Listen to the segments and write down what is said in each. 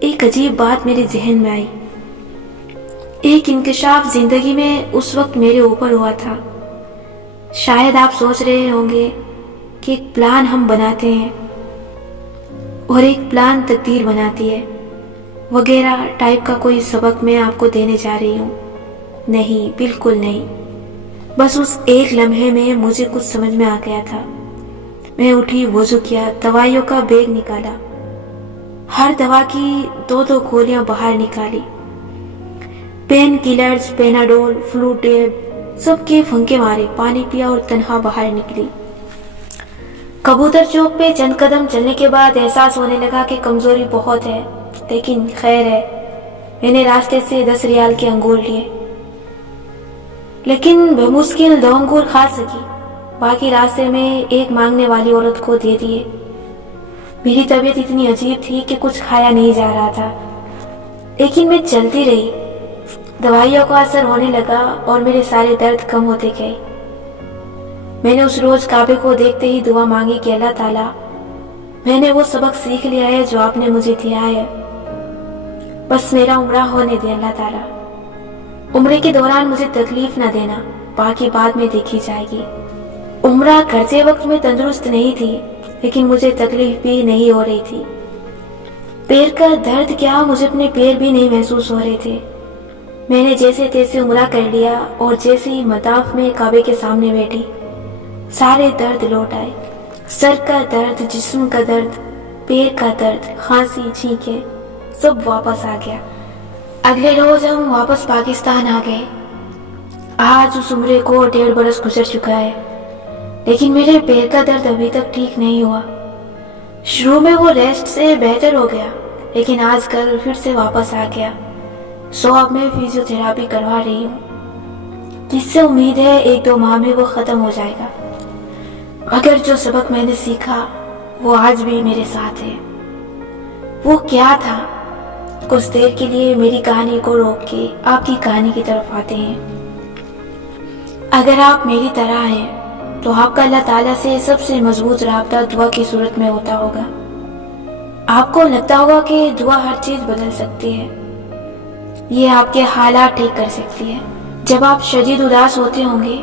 ایک عجیب بات میرے ذہن میں آئی۔ ایک انکشاف زندگی میں اس وقت میرے اوپر ہوا تھا۔ شاید آپ سوچ رہے ہوں گے کہ ایک پلان ہم بناتے ہیں اور ایک پلان تقدیر بناتی ہے وغیرہ ٹائپ کا کوئی سبق میں آپ کو دینے جا رہی ہوں۔ نہیں، بالکل نہیں۔ بس اس ایک لمحے میں مجھے کچھ سمجھ میں آ گیا تھا۔ میں اٹھی، وضو کیا، دوائیوں کا بیگ نکالا، ہر دوا کی 2 گولیاں باہر نکالی، pain killers, Panadol, flu tab, سب کے پھنکے مارے، پانی پیا اور تنہا باہر نکلی۔ کبوتر چوک پہ چند قدم چلنے کے بعد احساس ہونے لگا کہ کمزوری بہت ہے، لیکن خیر ہے، میں نے راستے سے 10 ریال کے انگور لیے، لیکن بمشکل 2 انگور کھا سکی، باقی راستے میں ایک مانگنے والی عورت کو دے دیے۔ میری طبیعت اتنی عجیب تھی کہ کچھ کھایا نہیں جا رہا تھا، لیکن میں چلتی رہی۔ دوائیوں کا اثر ہونے لگا اور میرے سارے درد کم ہوتے گئے۔ میں نے اس روز کعبے کو دیکھتے ہی دعا مانگی کہ اللہ تعالیٰ، میں نے وہ سبق سیکھ لیا ہے جو آپ نے مجھے دیا ہے، بس میرا عمرہ ہونے دے اللہ تعالیٰ۔ عمرے کے دوران مجھے تکلیف نہ دینا، باقی بعد میں دیکھی جائے گی۔ عمرہ کرتے وقت میں تندرست نہیں تھی، لیکن مجھے تکلیف بھی نہیں ہو رہی تھی۔ پیر کا درد کیا، مجھے اپنے پیر بھی نہیں محسوس ہو رہے تھے۔ میں نے جیسے تیسے عمرہ کر لیا اور جیسے ہی مطاف میں کعبے کے سامنے بیٹھی، سارے درد لوٹ آئے۔ سر کا درد، جسم کا درد، پیر کا درد، کھانسی، چھینکیں، سب واپس آ گیا۔ اگلے روز ہم واپس پاکستان آ گئے۔ آج اس عمرے کو 1.5 برس گزر چکا ہے، لیکن میرے پیر کا درد ابھی تک ٹھیک نہیں ہوا۔ شروع میں وہ ریسٹ سے بہتر ہو گیا، لیکن آج کل پھر سے واپس آ گیا۔ اب میں فزیو تھراپی کروا رہی ہوں، جس سے امید ہے 1-2 ماہ میں وہ ختم ہو جائے گا۔ مگر جو سبق میں نے سیکھا وہ آج بھی میرے ساتھ ہے۔ وہ کیا تھا؟ کچھ دیر کے لیے میری کہانی کو روک کے آپ کی کہانی کی طرف آتے ہیں۔ اگر آپ میری طرح ہیں تو آپ کا اللہ تعالیٰ سے سب سے مضبوط رابطہ دعا کی صورت میں ہوتا ہوگا۔ آپ کو لگتا ہوگا کہ دعا ہر چیز بدل سکتی ہے، یہ آپ کے حالات ٹھیک کر سکتی ہے۔ جب آپ شدید اداس ہوتے ہوں گے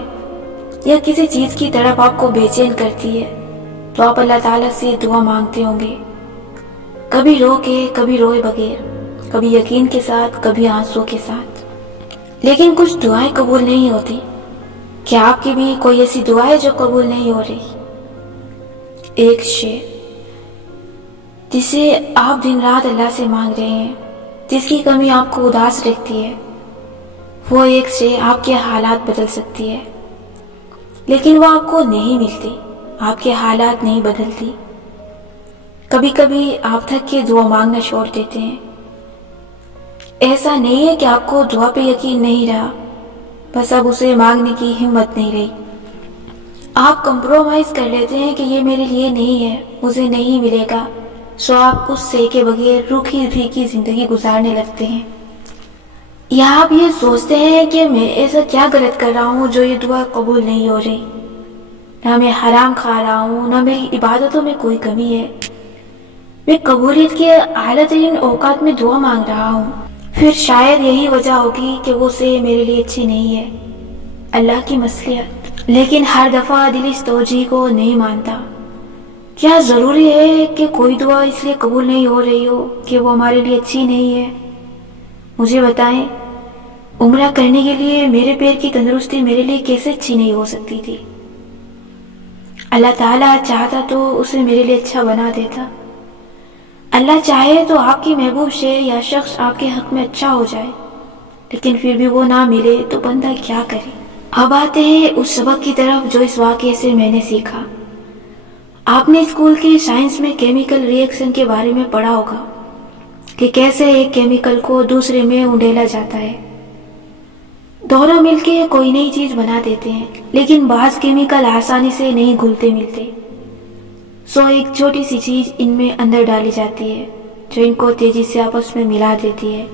یا کسی چیز کی طرف آپ کو بے چین کرتی ہے تو آپ اللہ تعالیٰ سے دعا مانگتے ہوں گے، کبھی رو کے، کبھی روئے بغیر، کبھی یقین کے ساتھ، کبھی آنسو کے ساتھ۔ لیکن کچھ دعائیں قبول نہیں ہوتی۔ کیا آپ کی بھی کوئی ایسی دعا ہے جو قبول نہیں ہو رہی؟ ایک شے جسے آپ دن رات اللہ سے مانگ رہے ہیں، جس کی کمی آپ کو اداس رکھتی ہے، وہ ایک شے آپ کے حالات بدل سکتی ہے، لیکن وہ آپ کو نہیں ملتی، آپ کے حالات نہیں بدلتی۔ کبھی کبھی آپ تھک کے دعا مانگنا چھوڑ دیتے ہیں۔ ایسا نہیں ہے کہ آپ کو دعا پہ یقین نہیں رہا، بس اب اسے مانگنے کی ہمت نہیں رہی۔ آپ کمپرومائز کر لیتے ہیں کہ یہ میرے لیے نہیں ہے، مجھے نہیں ملے گا، آپ اس سے کے بغیر روکھی پھیکی زندگی گزارنے لگتے ہیں۔ یا آپ یہ سوچتے ہیں کہ میں ایسا کیا غلط کر رہا ہوں جو یہ دعا قبول نہیں ہو رہی، نہ میں حرام کھا رہا ہوں، نہ میری عبادتوں میں کوئی کمی ہے، میں قبولیت کے اعلیٰ ترین اوقات میں دعا مانگ رہا ہوں۔ پھر شاید یہی وجہ ہوگی کہ وہ سے میرے لیے اچھی نہیں ہے، اللہ کی مصلحت۔ لیکن ہر دفعہ دل اس توجیہ کو نہیں مانتا۔ کیا ضروری ہے کہ کوئی دعا اس لیے قبول نہیں ہو رہی ہو کہ وہ ہمارے لیے اچھی نہیں ہے؟ مجھے بتائیں، عمرہ کرنے کے لیے میرے پیر کی تندرستی میرے لیے کیسے اچھی نہیں ہو سکتی تھی؟ اللہ تعالیٰ چاہتا تو اسے میرے لیے اچھا بنا دیتا۔ اللہ چاہے تو آپ کی محبوب شے یا شخص آپ کے حق میں اچھا ہو جائے، لیکن پھر بھی وہ نہ ملے تو بندہ کیا کرے؟ اب آتے ہیں اس سبق کی طرف جو اس واقعے سے میں نے سیکھا۔ آپ نے اسکول کی سائنس میں کیمیکل ری ایکشن کے بارے میں پڑھا ہوگا کہ کیسے ایک کیمیکل کو دوسرے میں انڈیلا جاتا ہے۔ دونوں مل کے کوئی نئی چیز بنا دیتے ہیں، لیکن بعض کیمیکل آسانی سے نہیں گھلتے ملتے، ایک چھوٹی سی چیز ان میں اندر ڈالی جاتی ہے جو ان کو تیزی سے آپس میں ملا دیتی ہے۔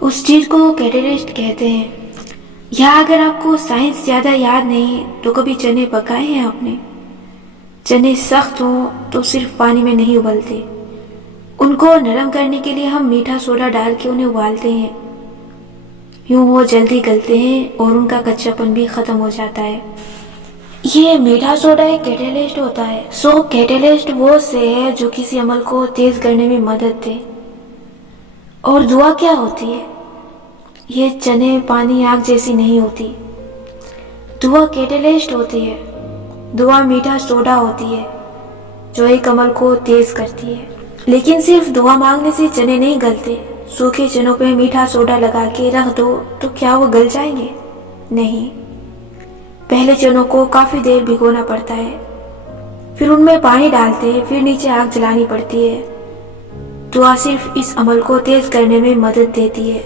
اس چیز کو کیٹلسٹ کہتے ہیں۔ یا اگر آپ کو سائنس زیادہ یاد نہیں تو کبھی چنے پکائے ہیں آپ نے؟ چنے سخت ہوں تو صرف پانی میں نہیں ابلتے، ان کو نرم کرنے کے لیے ہم میٹھا سوڈا ڈال کے انہیں ابالتے ہیں، یوں وہ جلدی گلتے ہیں اور ان کا کچا پن بھی ختم ہو جاتا ہے۔ یہ میٹھا سوڈا ایک کیٹالسٹ ہوتا ہے۔ کیٹالسٹ وہ سے ہے جو کسی عمل کو تیز کرنے میں مدد دے۔ اور دعا کیا ہوتی ہے؟ یہ چنے پانی آگ جیسی نہیں ہوتی، دعا کیٹالسٹ ہوتی ہے۔ دعا میٹھا سوڈا ہوتی ہے جو ایک عمل کو تیز کرتی ہے۔ لیکن صرف دعا مانگنے سے چنے نہیں گلتے۔ سوکھے چنوں پہ میٹھا سوڈا لگا کے رکھ دو تو کیا وہ گل جائیں گے؟ نہیں، پہلے چنوں کو کافی دیر بھگونا پڑتا ہے، پھر ان میں پانی ڈالتے ہیں، پھر نیچے آگ جلانی پڑتی ہے۔ دعا صرف اس عمل کو تیز کرنے میں مدد دیتی ہے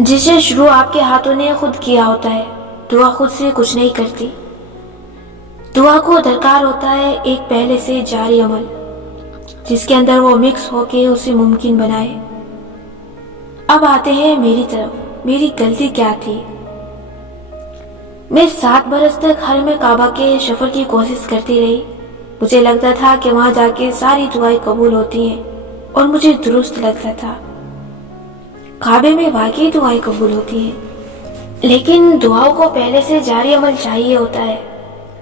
جسے شروع آپ کے ہاتھوں نے خود کیا ہوتا ہے۔ دعا خود سے کچھ نہیں کرتی۔ دعا کو درکار ہوتا ہے ایک پہلے سے جاری عمل جس کے اندر وہ مکس ہو کے اسے ممکن بنائے۔ اب آتے ہیں میری طرف۔ میری غلطی کیا تھی؟ میں 7 برس تک حرم کعبہ کے سفر کی کوشش کرتی رہی۔ مجھے لگتا تھا کہ وہاں جا کے ساری دعائیں قبول ہوتی ہیں اور مجھے درست لگتا تھا، کعبے میں واقعی دعائیں قبول ہوتی ہیں۔ لیکن دعاؤں کو پہلے سے جاری عمل چاہیے ہوتا ہے،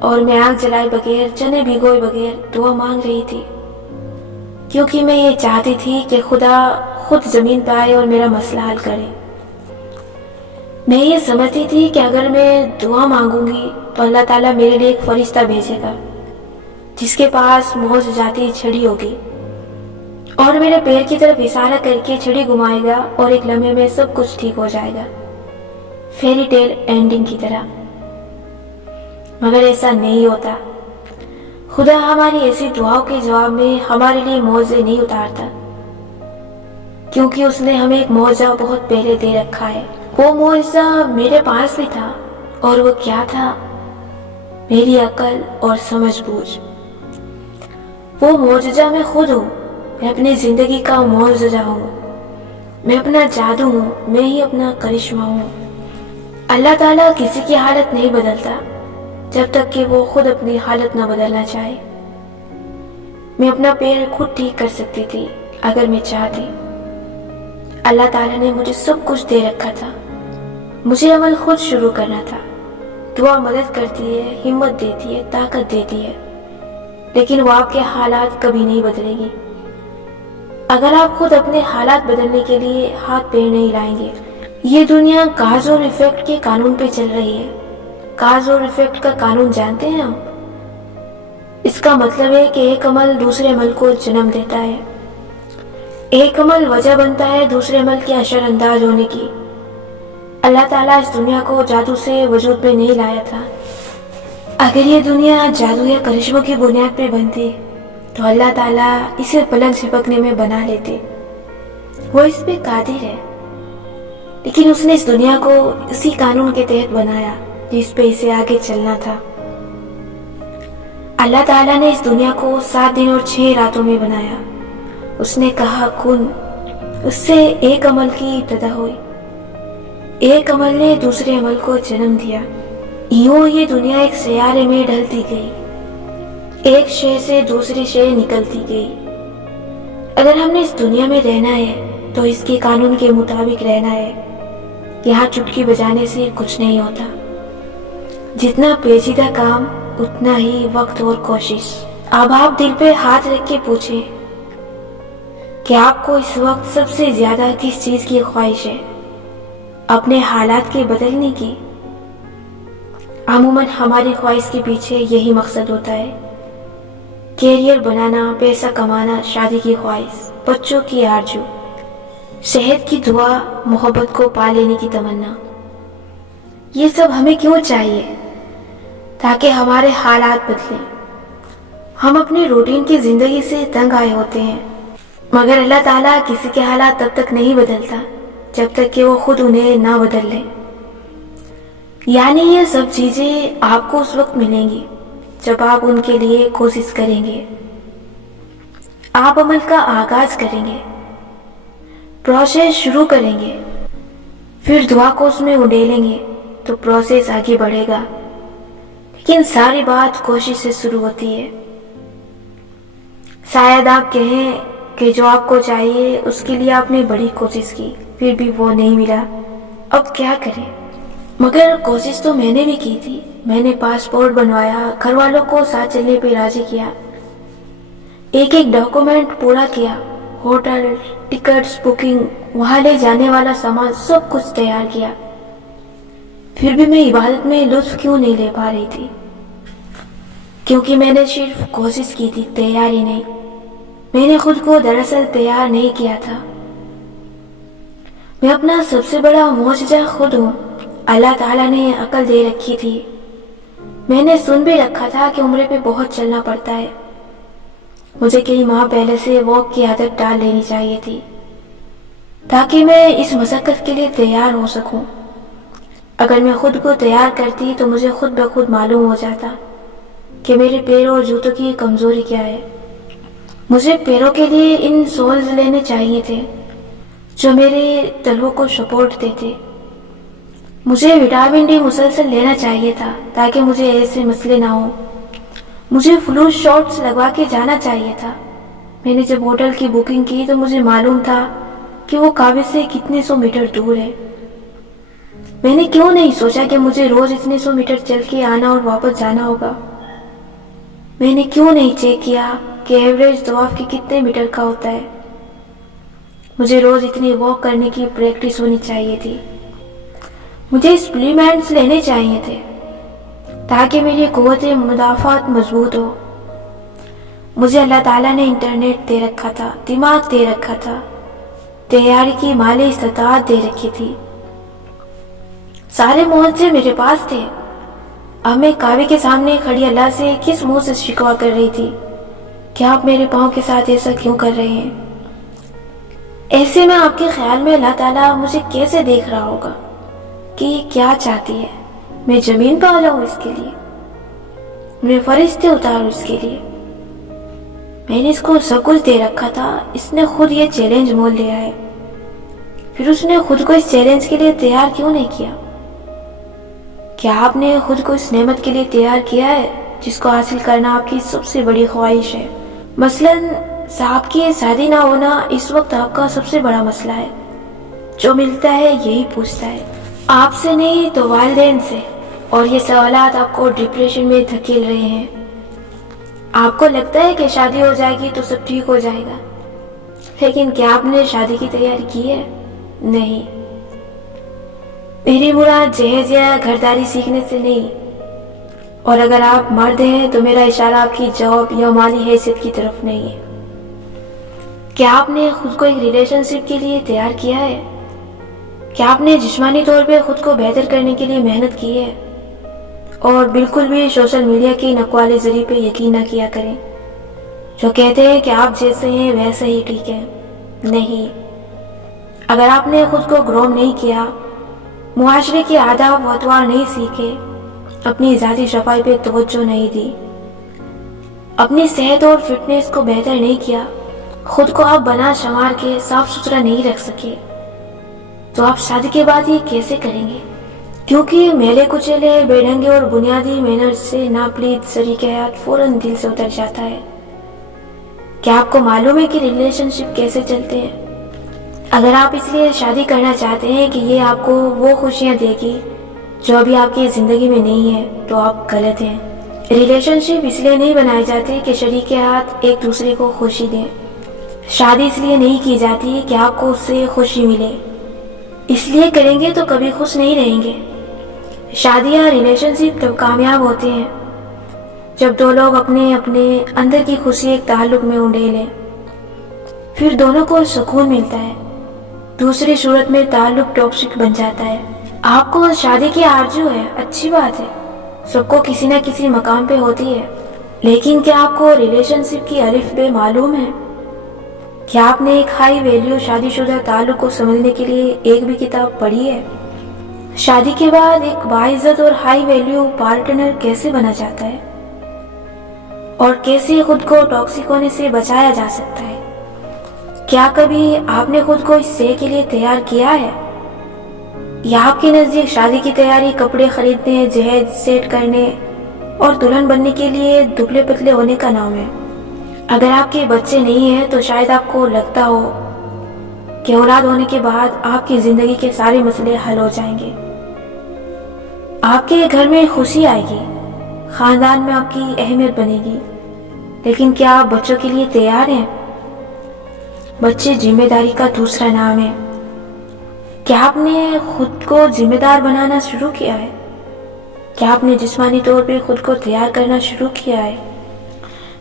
اور میں آگ جلائے بغیر، چنے بھگوئے بغیر دعا مانگ رہی تھی، کیونکہ میں یہ چاہتی تھی کہ خدا خود زمین پہ آئے اور میرا مسئلہ حل کرے۔ میں یہ سمجھتی تھی کہ اگر میں دعا مانگوں گی تو اللہ تعالیٰ میرے لیے ایک فرشتہ بھیجے گا جس کے پاس معجزاتی چھڑی ہوگی اور میرے پیر کی طرف اشارہ کر کے چھڑی گھمائے گا اور ایک لمحے میں سب کچھ ٹھیک ہو جائے گا، فیری ٹیل اینڈنگ کی طرح۔ مگر ایسا نہیں ہوتا۔ خدا ہماری ایسی دعاؤں کے جواب میں ہمارے لیے معجزے نہیں اتارتا، کیونکہ اس نے ہمیں ایک معجزہ بہت پہلے دے رکھا ہے۔ وہ معجزہ میرے پاس بھی تھا، اور وہ کیا تھا؟ میری عقل اور سمجھ بوجھ۔ وہ معجزہ میں خود ہوں۔ میں اپنی زندگی کا معجزہ ہوں۔ میں اپنا جادو ہوں، میں ہی اپنا کرشمہ ہوں۔ اللہ تعالیٰ کسی کی حالت نہیں بدلتا جب تک کہ وہ خود اپنی حالت نہ بدلنا چاہے۔ میں اپنا پیر خود ٹھیک کر سکتی تھی اگر میں چاہتی۔ اللہ تعالیٰ نے مجھے سب کچھ دے رکھا تھا، مجھے عمل خود شروع کرنا تھا۔ دعا مدد کرتی ہے، ہمت دیتی ہے، طاقت دیتی ہے، لیکن وہ آپ کے حالات کبھی نہیں بدلے گی اگر آپ خود اپنے حالات بدلنے کے لیے ہاتھ پیر نہیں لائیں گے۔ یہ دنیا کاز اور ایفیکٹ کے قانون پہ چل رہی ہے۔ کاز اور ایفیکٹ کا قانون جانتے ہیں آپ؟ اس کا مطلب ہے کہ ایک عمل دوسرے عمل کو جنم دیتا ہے۔ ایک عمل وجہ بنتا ہے دوسرے عمل کے اثر انداز ہونے کی۔ اللہ تعالیٰ اس دنیا کو جادو سے وجود میں نہیں لایا تھا۔ اگر یہ دنیا جادو یا کرشموں کی بنیاد پہ بنتی تو اللہ تعالیٰ اسے پلنگ جھپکنے میں بنا لیتے۔ وہ اس پہ قادر ہے، لیکن اس نے اس دنیا کو اسی قانون کے تحت بنایا جس پہ اسے آگے چلنا تھا۔ اللہ تعالیٰ نے اس دنیا کو 7 دن اور 6 راتوں میں بنایا۔ اس نے کہا کن، اس سے ایک عمل کی ابتدا ہوئی۔ ایک عمل نے دوسرے عمل کو جنم دیا۔ یوں یہ دنیا ایک سیارے میں ڈھلتی گئی، ایک شے سے دوسری شے نکلتی گئی۔ اگر ہم نے اس دنیا میں رہنا ہے تو اس کے قانون کے مطابق رہنا ہے۔ یہاں چٹکی بجانے سے کچھ نہیں ہوتا۔ جتنا پیچیدہ کام اتنا ہی وقت اور کوشش۔ اب آپ دل پہ ہاتھ رکھ کے پوچھیں کہ آپ کو اس وقت سب سے زیادہ کس چیز کی خواہش ہے؟ اپنے حالات کے بدلنے کی؟ عموماً ہماری خواہش کے پیچھے یہی مقصد ہوتا ہے: کیریئر بنانا، پیسہ کمانا، شادی کی خواہش، بچوں کی آرزو، صحت کی دعا، محبت کو پا لینے کی تمنا۔ یہ سب ہمیں کیوں چاہیے؟ تاکہ ہمارے حالات بدلیں۔ ہم اپنی روٹین کی زندگی سے تنگ آئے ہوتے ہیں، مگر اللہ تعالیٰ کسی کے حالات تب تک نہیں بدلتا جب تک کہ وہ خود انہیں نہ بدل لے۔ یعنی یہ سب چیزیں آپ کو اس وقت ملیں گی جب آپ ان کے لیے کوشش کریں گے۔ آپ عمل کا آغاز کریں گے، پروسیس شروع کریں گے، پھر دعا کو اس میں اڈیلیں گے تو پروسیس آگے بڑھے گا۔ لیکن ساری بات کوشش سے شروع ہوتی ہے۔ شاید آپ کہیں کہ جو آپ کو چاہیے اس کے لیے آپ نے بڑی کوشش کی، پھر بھی وہ نہیں ملا، اب کیا کریں؟ مگر کوشش تو میں نے بھی کی تھی، میں نے پاسپورٹ بنوایا، گھر والوں کو ساتھ چلنے پہ راضی کیا، ایک ایک ڈاکومنٹ پورا کیا، ہوٹل، ٹکٹس، بکنگ، وہاں لے جانے والا سامان سب کچھ تیار کیا، پھر بھی میں عبادت میں لطف کیوں نہیں لے پا رہی تھی؟ کیونکہ میں نے صرف کوشش کی تھی، تیاری نہیں۔ میں نے خود کو دراصل تیار نہیں کیا تھا۔ میں اپنا سب سے بڑا معجزہ خود ہوں۔ اللہ تعالیٰ نے عقل دے رکھی تھی، میں نے سن بھی رکھا تھا کہ عمرے پہ بہت چلنا پڑتا ہے، مجھے کئی ماہ پہلے سے واک کی عادت ڈال لینی چاہیے تھی تاکہ میں اس مشقت کے لیے تیار ہو سکوں۔ اگر میں خود کو تیار کرتی تو مجھے خود بخود معلوم ہو جاتا کہ میرے پیر اور جوتوں کی کمزوری کیا ہے۔ مجھے پیروں کے لیے ان سولز لینے چاہیے تھے جو میرے تلووں کو سپورٹ دیتے۔ مجھے وٹامن ڈی مسلسل لینا چاہیے تھا تاکہ مجھے ایسے مسئلے نہ ہوں۔ مجھے فلو شاٹس لگوا کے جانا چاہیے تھا۔ میں نے جب ہوٹل کی بکنگ کی تو مجھے معلوم تھا کہ وہ کعبے سے کتنے سو میٹر دور ہے۔ میں نے کیوں نہیں سوچا کہ مجھے روز اتنے 100 میٹر چل کے آنا اور واپس جانا ہوگا؟ میں نے کیوں نہیں چیک کیا کہ ایوریج طواف کی کتنے میٹر کا ہوتا ہے؟ مجھے روز اتنی واک کرنے کی پریکٹس ہونی چاہیے تھی۔ مجھے سپلیمنٹس لینے چاہیے تھے تاکہ میری قوت مدافعت مضبوط ہو۔ مجھے اللہ تعالیٰ نے انٹرنیٹ دے رکھا تھا، دماغ دے رکھا تھا، تیاری کی مالی استطاعت دے رکھی تھی، سارے معجزے میرے پاس تھے۔ اب میں کعبے کے سامنے کھڑی اللہ سے کس منہ سے شکوہ کر رہی تھی کہ آپ میرے پاؤں کے ساتھ ایسا کیوں کر رہے ہیں؟ ایسے میں آپ کے خیال میں اللہ تعالیٰ مجھے کیسے دیکھ رہا ہوگا کہ یہ کیا چاہتی ہے؟ میں زمین پہ آ جاؤں اس کے لیے؟ میں فرشتے اتاروں اس کے لیے؟ میں نے اس کو سب کچھ دے رکھا تھا، اس نے خود یہ چیلنج مول لیا ہے، پھر اس نے خود کو اس چیلنج کے لیے تیار کیوں نہیں کیا؟ کیا آپ نے خود کو اس نعمت کے لیے تیار کیا ہے جس کو حاصل کرنا آپ کی سب سے بڑی خواہش ہے؟ مثلاً صاحب کی شادی نہ ہونا اس وقت آپ کا سب سے بڑا مسئلہ ہے۔ جو ملتا ہے یہی پوچھتا ہے، آپ سے نہیں تو والدین سے، اور یہ سوالات آپ کو ڈپریشن میں دھکیل رہے ہیں۔ آپ کو لگتا ہے کہ شادی ہو جائے گی تو سب ٹھیک ہو جائے گا، لیکن کیا آپ نے شادی کی تیاری کی ہے؟ نہیں۔ میری مراد جہیز یا گھرداری سیکھنے سے نہیں، اور اگر آپ مرد ہیں تو میرا اشارہ آپ کی جاب یا مالی حیثیت کی طرف نہیں ہے۔ کیا آپ نے خود کو ایک ریلیشن شپ کے لیے تیار کیا ہے؟ کیا آپ نے جسمانی طور پہ خود کو بہتر کرنے کے لیے محنت کی ہے؟ اور بالکل بھی سوشل میڈیا کی نقوالے ذریعے پہ یقین نہ کیا کریں جو کہتے ہیں کہ آپ جیسے ہیں ویسے ہی ٹھیک ہے۔ نہیں، اگر آپ نے خود کو گروم نہیں کیا، معاشرے کے آداب و اطوار نہیں سیکھے، اپنی ذاتی صفائی پہ توجہ نہیں دی، اپنی صحت اور فٹنس کو بہتر نہیں کیا، خود کو آپ بنا شمار کے صاف ستھرا نہیں رکھ سکے، تو آپ شادی کے بعد یہ کیسے کریں گے؟ کیونکہ میلے کچیلے، بے ڈھنگے اور بنیادی مینرز سے ناپلید شریک حیات فوراً دل سے اتر جاتا ہے۔ کیا آپ کو معلوم ہے کہ ریلیشن شپ کیسے چلتے ہیں؟ اگر آپ اس لیے شادی کرنا چاہتے ہیں کہ یہ آپ کو وہ خوشیاں دے گی جو ابھی آپ کی زندگی میں نہیں ہے، تو آپ غلط ہیں۔ ریلیشن شپ اس لیے نہیں بنائے جاتے کہ شریک ہاتھ ایک دوسرے کو خوشی دیں۔ شادی اس لیے نہیں کی جاتی کہ آپ کو اس سے خوشی ملے، اس لیے کریں گے تو کبھی خوش نہیں رہیں گے۔ شادی یا ریلیشن شپ تب کامیاب ہوتے ہیں جب دو لوگ اپنے اپنے اندر کی خوشی ایک تعلق میں انڈیلیں، پھر دونوں کو سکون ملتا ہے، دوسری صورت میں تعلق ٹاکسک بن جاتا ہے۔ آپ کو شادی کی آرزو ہے، اچھی بات ہے، سب کو کسی نہ کسی مقام پہ ہوتی ہے، لیکن کیا آپ کو ریلیشن شپ کی الف بے معلوم ہے؟ کیا آپ نے ایک ہائی ویلیو شادی شدہ تعلق کو سمجھنے کے لیے ایک بھی کتاب پڑھی ہے؟ شادی کے بعد ایک باعزت اور ہائی ویلیو پارٹنر کیسے بنا جاتا ہے، اور کیسے خود کو ٹاکسک ہونے سے بچایا جا سکتا ہے؟ کیا کبھی آپ نے خود کو اس سے کے لیے تیار کیا ہے؟ یا آپ کے نزدیک شادی کی تیاری کپڑے خریدنے، جہیز سیٹ کرنے اور دلہن بننے کے لیے دبلے پتلے ہونے کا نام ہے؟ اگر آپ کے بچے نہیں ہیں تو شاید آپ کو لگتا ہو کہ اولاد ہونے کے بعد آپ کی زندگی کے سارے مسئلے حل ہو جائیں گے، آپ کے گھر میں خوشی آئے گی، خاندان میں آپ کی اہمیت بنے گی۔ لیکن کیا آپ بچوں کے لیے تیار ہیں؟ بچے ذمہ داری کا دوسرا نام ہے۔ کیا آپ نے خود کو ذمہ دار بنانا شروع کیا ہے؟ کیا آپ نے جسمانی طور پہ خود کو تیار کرنا شروع کیا ہے؟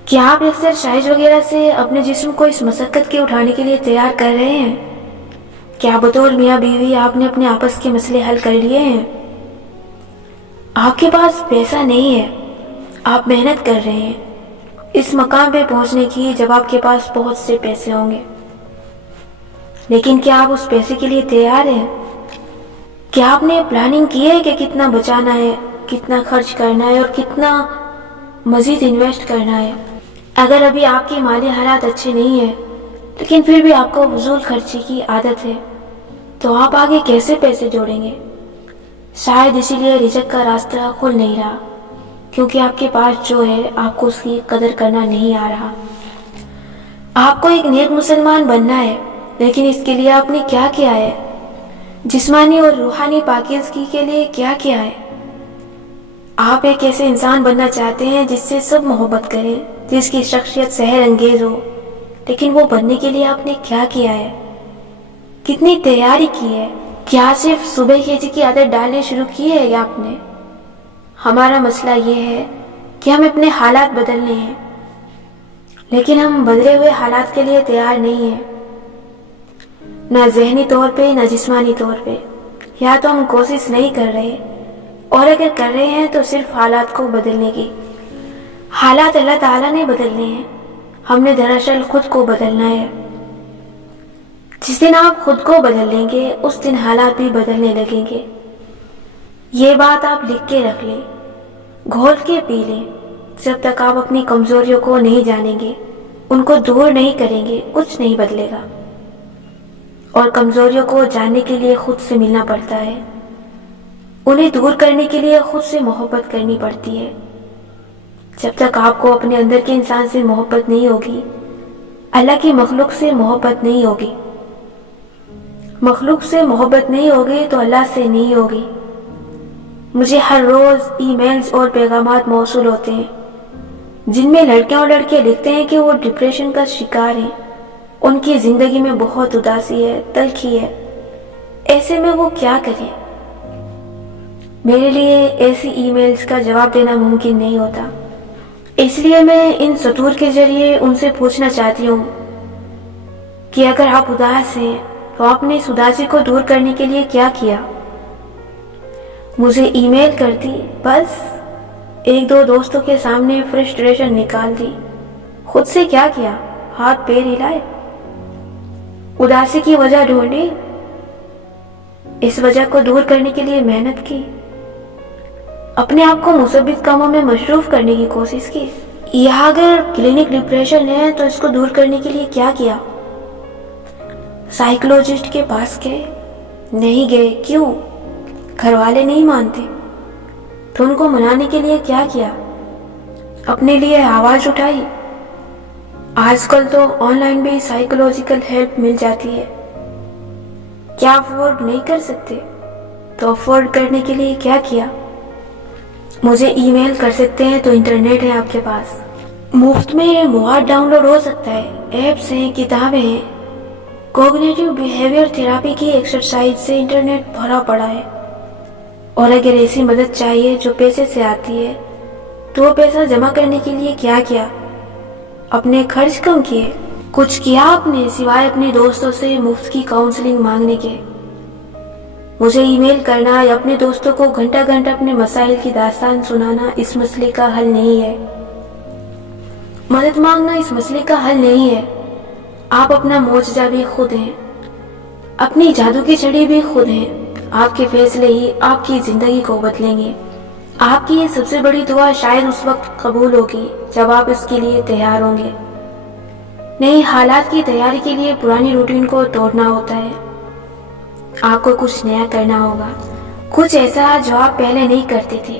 کیا آپ ایکسرسائز وغیرہ سے اپنے جسم کو اس مشقت کے اٹھانے کے لیے تیار کر رہے ہیں؟ کیا بطور میاں بیوی آپ نے اپنے آپس کے مسئلے حل کر لیے ہیں؟ آپ کے پاس پیسہ نہیں ہے، آپ محنت کر رہے ہیں اس مقام پہ پہنچنے کی جب آپ کے پاس بہت سے پیسے ہوں گے، لیکن کیا آپ اس پیسے کے لیے تیار ہیں؟ کیا آپ نے پلاننگ کی ہے کہ کتنا بچانا ہے، کتنا خرچ کرنا ہے اور کتنا مزید انویسٹ کرنا ہے؟ اگر ابھی آپ کے مالی حالات اچھے نہیں ہیں لیکن پھر بھی آپ کو فضول خرچی کی عادت ہے تو آپ آگے کیسے پیسے جوڑیں گے؟ شاید اسی لیے رزق کا راستہ کھل نہیں رہا، کیونکہ آپ کے پاس جو ہے آپ کو اس کی قدر کرنا نہیں آ رہا۔ آپ کو ایک نیک مسلمان بننا ہے، لیکن اس کے لیے آپ نے کیا کیا ہے؟ جسمانی اور روحانی پاکیزگی کے لیے کیا کیا ہے؟ آپ ایک ایسے انسان بننا چاہتے ہیں جس سے سب محبت کریں، جس کی شخصیت سحر انگیز ہو، لیکن وہ بننے کے لیے آپ نے کیا کیا ہے؟ کتنی تیاری کی ہے؟ کیا صرف صبح کھیچی کی عادت ڈالنے شروع کی ہے یا آپ نے؟ ہمارا مسئلہ یہ ہے کہ ہم اپنے حالات بدلنے ہیں، لیکن ہم بدلے ہوئے حالات کے لیے تیار نہیں ہیں، نہ ذہنی طور پہ نہ جسمانی طور پہ۔ یا تو ہم کوشش نہیں کر رہے، اور اگر کر رہے ہیں تو صرف حالات کو بدلنے کی۔ حالات اللہ تعالیٰ نے بدلنے ہیں، ہم نے دراصل خود کو بدلنا ہے۔ جس دن آپ خود کو بدل لیں گے اس دن حالات بھی بدلنے لگیں گے۔ یہ بات آپ لکھ کے رکھ لیں، گھول کے پی لیں۔ جب تک آپ اپنی کمزوریوں کو نہیں جانیں گے، ان کو دور نہیں کریں گے، کچھ نہیں بدلے گا۔ اور کمزوریوں کو جاننے کے لیے خود سے ملنا پڑتا ہے، انہیں دور کرنے کے لیے خود سے محبت کرنی پڑتی ہے۔ جب تک آپ کو اپنے اندر کے انسان سے محبت نہیں ہوگی، اللہ کی مخلوق سے محبت نہیں ہوگی۔ مخلوق سے محبت نہیں ہوگی تو اللہ سے نہیں ہوگی۔ مجھے ہر روز ای میلز اور پیغامات موصول ہوتے ہیں جن میں لڑکیاں اور لڑکے لکھتے ہیں کہ وہ ڈپریشن کا شکار ہیں، ان کی زندگی میں بہت اداسی ہے، تلخی ہے۔ ایسے میں وہ کیا کریں؟ میرے لیے ایسی ای میلز کا جواب دینا ممکن نہیں ہوتا، اس لیے میں ان سطور کے ذریعے ان سے پوچھنا چاہتی ہوں کہ اگر آپ اداس ہیں تو آپ نے اس اداسی کو دور کرنے کے لیے کیا کیا؟ مجھے ای میل کر دی، بس ایک دو دوستوں کے سامنے فرسٹریشن نکال دی، خود سے کیا کیا؟ ہاتھ پیر ہلائے، اداسی کی وجہ ڈھونڈی، اس وجہ کو دور کرنے کے لیے محنت کی، اپنے آپ کو مثبت کاموں میں مصروف کرنے کی کوشش کی۔ یا اگر کلینک ڈپریشن ہے تو اس کو دور کرنے کے لیے کیا کیا؟ سائیکولوجسٹ کے پاس گئے؟ نہیں گئے، کیوں؟ گھر والے نہیں مانتے تو ان کو منانے کے لیے کیا کیا؟ اپنے لیے آواز اٹھائی؟ آج کل تو آن لائن بھی سائیکولوجیکل ہیلپ مل جاتی ہے۔ کیا افورڈ نہیں کر سکتے تو افورڈ کرنے کے لیے کیا کیا؟ مجھے ای میل کر سکتے ہیں تو انٹرنیٹ ہے آپ کے پاس، مفت میں مواد ڈاؤن لوڈ ہو سکتا ہے، ایپس ہیں، کتابیں ہیں، کوگنیٹو بیہیویئر تھراپی کی ایکسرسائز سے انٹرنیٹ بھرا پڑا ہے۔ اور اگر ایسی مدد چاہیے جو پیسے سے آتی ہے تو وہ پیسہ جمع کرنے کے لیے کیا کیا؟ اپنے خرچ کم کیے؟ کچھ کیا آپ نے سوائے اپنے دوستوں سے مفت کی کاؤنسلنگ مانگنے کے؟ مجھے ای میل کرنا یا اپنے دوستوں کو گھنٹہ گھنٹہ اپنے مسائل کی داستان سنانا اس مسئلے کا حل نہیں ہے۔ مدد مانگنا اس مسئلے کا حل نہیں ہے۔ آپ اپنا معجزہ بھی خود ہیں، اپنی جادو کی چھڑی بھی خود ہیں۔ آپ کے فیصلے ہی آپ کی زندگی کو بدلیں گے۔ آپ کی یہ سب سے بڑی دعا شاید اس وقت قبول ہوگی جب آپ اس کے لیے تیار ہوں گے۔ نئی حالات کی تیاری کے لیے پرانی روٹین کو توڑنا ہوتا ہے۔ آپ کو کچھ نیا کرنا ہوگا، کچھ ایسا جو آپ پہلے نہیں کرتے تھے۔